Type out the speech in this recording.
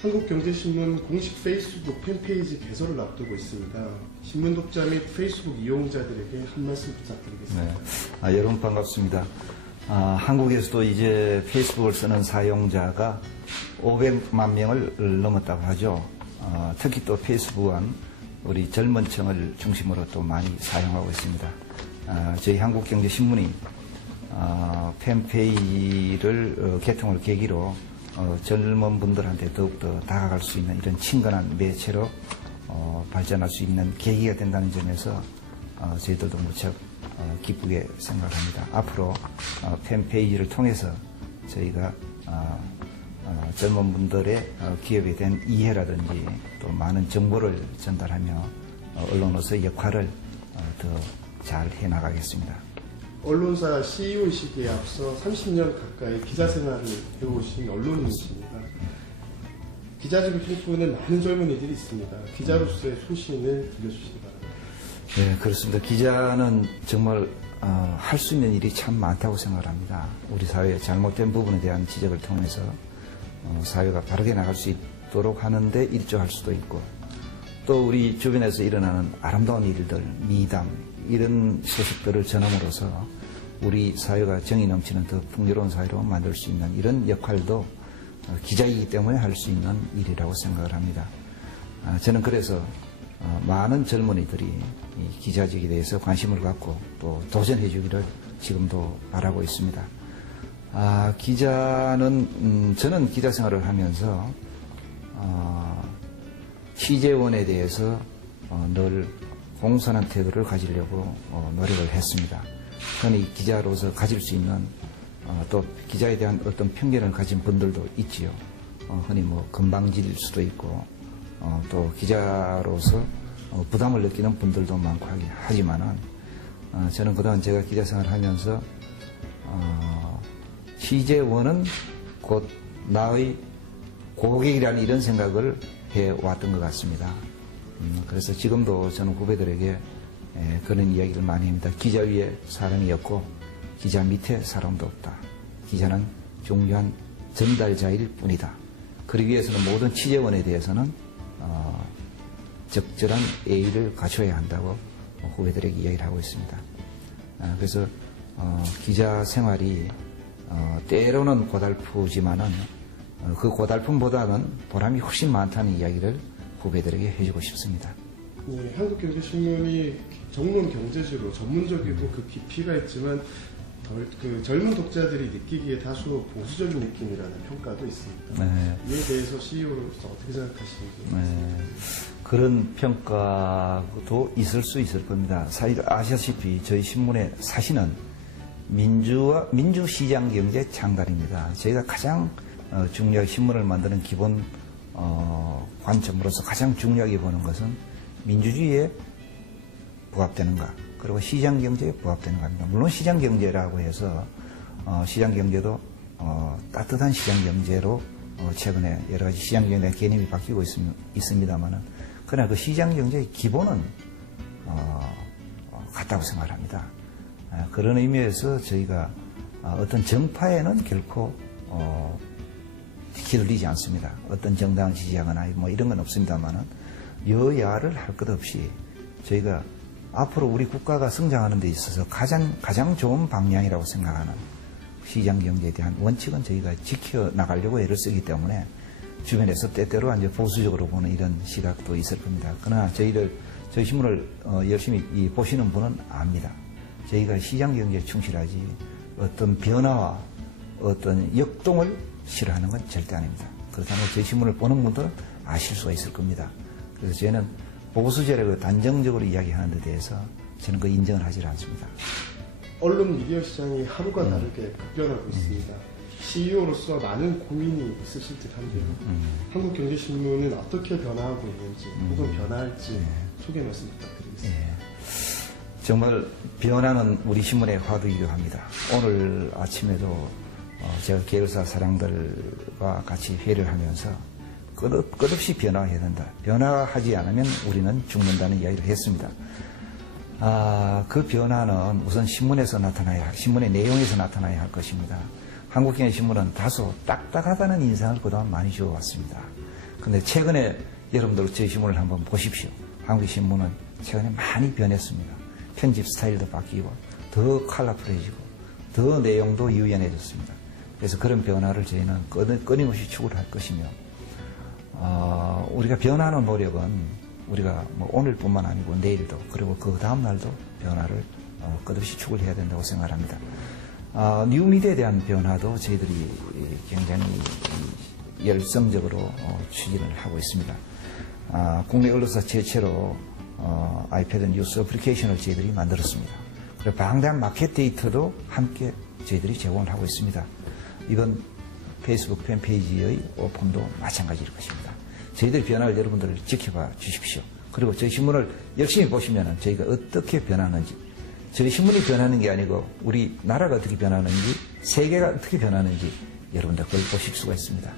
한국경제신문 공식 페이스북 팬페이지 개설을 앞두고 있습니다. 신문 독자 및 페이스북 이용자들에게 한 말씀 부탁드리겠습니다. 네. 아, 여러분 반갑습니다. 아, 한국에서도 이제 페이스북을 쓰는 사용자가 500만 명을 넘었다고 하죠. 아, 특히 또 페이스북은 우리 젊은 층을 중심으로 또 많이 사용하고 있습니다. 아, 저희 한국경제신문이 아, 팬페이지를 어, 개통을 계기로 어, 젊은 분들한테 더욱더 다가갈 수 있는 이런 친근한 매체로 어, 발전할 수 있는 계기가 된다는 점에서 어, 저희들도 무척 어, 기쁘게 생각합니다. 앞으로 어, 팬페이지를 통해서 저희가 어, 어, 젊은 분들의 어, 기업에 대한 이해라든지 또 많은 정보를 전달하며 어, 언론으로서의 역할을 어, 더잘 해나가겠습니다. 언론사 CEO이시기에 앞서 30년 가까이 기자 생활을 해오신 언론인이십니다. 기자직을 꿈꾸는 많은 젊은이들이 있습니다. 기자로서의 소신을 들려주시기 바랍니다. 네, 그렇습니다. 기자는 정말 어, 할 수 있는 일이 참 많다고 생각합니다. 우리 사회의 잘못된 부분에 대한 지적을 통해서 어, 사회가 바르게 나갈 수 있도록 하는데 일조할 수도 있고 또 우리 주변에서 일어나는 아름다운 일들, 미담 이런 소식들을 전함으로써 우리 사회가 정이 넘치는 더 풍요로운 사회로 만들 수 있는 이런 역할도 어, 기자이기 때문에 할 수 있는 일이라고 생각을 합니다. 아, 저는 그래서 어, 많은 젊은이들이 이 기자직에 대해서 관심을 갖고 또 도전해 주기를 지금도 바라고 있습니다. 아, 기자는 음, 저는 기자 생활을 하면서 어, 취재원에 대해서 어, 늘 공손한 태도를 가지려고 어, 노력을 했습니다. 흔히 기자로서 가질 수 있는 어, 또 기자에 대한 어떤 편견을 가진 분들도 있지요. 어, 흔히 뭐 건방질 수도 있고 어, 또 기자로서 어, 부담을 느끼는 분들도 많고 하지만은 어, 저는 그동안 제가 기자 생활을 하면서 어, 취재원은 곧 나의 고객이라는 이런 생각을 해왔던 것 같습니다. 음, 그래서 지금도 저는 후배들에게 에, 그런 이야기를 많이 합니다. 기자 위에 사람이 없고 기자 밑에 사람도 없다. 기자는 중요한 전달자일 뿐이다. 그러기 위해서는 모든 취재원에 대해서는 어, 적절한 예의를 갖춰야 한다고 후배들에게 이야기를 하고 있습니다. 아, 그래서 어, 기자 생활이 어, 때로는 고달프지만은 어, 그 고달픔보다는 보람이 훨씬 많다는 이야기를 후배들에게 해주고 싶습니다. 네, 한국경제신문이 전문 경제지로 전문적이고 그 깊이가 있지만 덜, 그 젊은 독자들이 느끼기에 다소 보수적인 느낌이라는 평가도 있습니다. 네. 이에 대해서 CEO로서 어떻게 생각하시는지 네, 그런 평가도 있을 수 있을 겁니다. 사실 아시다시피 저희 신문의 사실은 민주와 민주시장 경제 창달입니다. 저희가 가장 어, 중요하게 신문을 만드는 기본 어, 관점으로서 가장 중요하게 보는 것은 민주주의에 부합되는가 그리고 시장 경제에 부합되는가입니다. 물론 시장 경제라고 해서 어, 시장 경제도 어, 따뜻한 시장 경제로 어, 최근에 여러 가지 시장 경제의 개념이 바뀌고 있습, 니다만은 그러나 그 시장 경제의 기본은 어, 어, 같다고 생각합니다. 아, 그런 의미에서 저희가 어, 어떤 정파에는 결코 어, 기울이지 않습니다. 어떤 정당을 지지하거나 뭐 이런 건 없습니다만은 여야를 할 것 없이 저희가 앞으로 우리 국가가 성장하는 데 있어서 가장 가장 좋은 방향이라고 생각하는 시장 경제에 대한 원칙은 저희가 지켜 나가려고 애를 쓰기 때문에 주변에서 때때로 이제 보수적으로 보는 이런 시각도 있을 겁니다. 그러나 저희들 저희 신문을 어, 열심히 이 보시는 분은 압니다. 저희가 시장 경제에 충실하지 어떤 변화와 어떤 역동을 싫어하는 건 절대 아닙니다. 그렇다면 저희 신문을 보는 분들은 아실 수가 있을 겁니다. 그래서 저는 보수제라고 단정적으로 이야기하는 데 대해서 저는 그 인정을 하지 않습니다. 언론 미디어 시장이 하루가 다르게 급변하고 있습니다. CEO로서 많은 고민이 있으실 듯한데요. 한국경제신문은 어떻게 변화하고 있는지 혹은 변화할지 소개 말씀 부탁드리겠습니다. 예. 정말 변화는 우리 신문의 화두이기도 합니다. 오늘 아침에도 어, 제가 계열사 사장들과 같이 회의를 하면서 끝, 끝없이 변화해야 된다. 변화하지 않으면 우리는 죽는다는 이야기를 했습니다. 아, 그 변화는 우선 신문에서 나타나야 할, 신문의 내용에서 나타나야 할 것입니다. 한국경제 신문은 다소 딱딱하다는 인상을 그동안 많이 주어왔습니다. 근데 최근에 여러분들 저희 신문을 한번 보십시오. 한국 신문은 최근에 많이 변했습니다. 편집 스타일도 바뀌고 더 컬러풀해지고 더 내용도 유연해졌습니다. 그래서 그런 변화를 저희는 끊- 끊임없이 추구를 할 것이며 어, 우리가 변하는 노력은 우리가 뭐 오늘뿐만 아니고 내일도 그리고 그 다음 날도 변화를 어, 끝없이 추구를 해야 된다고 생각합니다. 어, 뉴미디어에 대한 변화도 저희들이 굉장히 열성적으로 어, 추진을 하고 있습니다. 아, 국내 언론사 최초로 어, 아이패드 뉴스 어플리케이션을 저희들이 만들었습니다. 그리고 방대한 마켓 데이터도 함께 저희들이 제공을 하고 있습니다. 이번 페이스북 팬페이지의 오픈도 마찬가지일 것입니다. 저희들 변화를 여러분들 지켜봐 주십시오. 그리고 저희 신문을 열심히 보시면 저희가 어떻게 변하는지, 저희 신문이 변하는 게 아니고 우리 나라가 어떻게 변하는지, 세계가 어떻게 변하는지 여러분들 그걸 보실 수가 있습니다.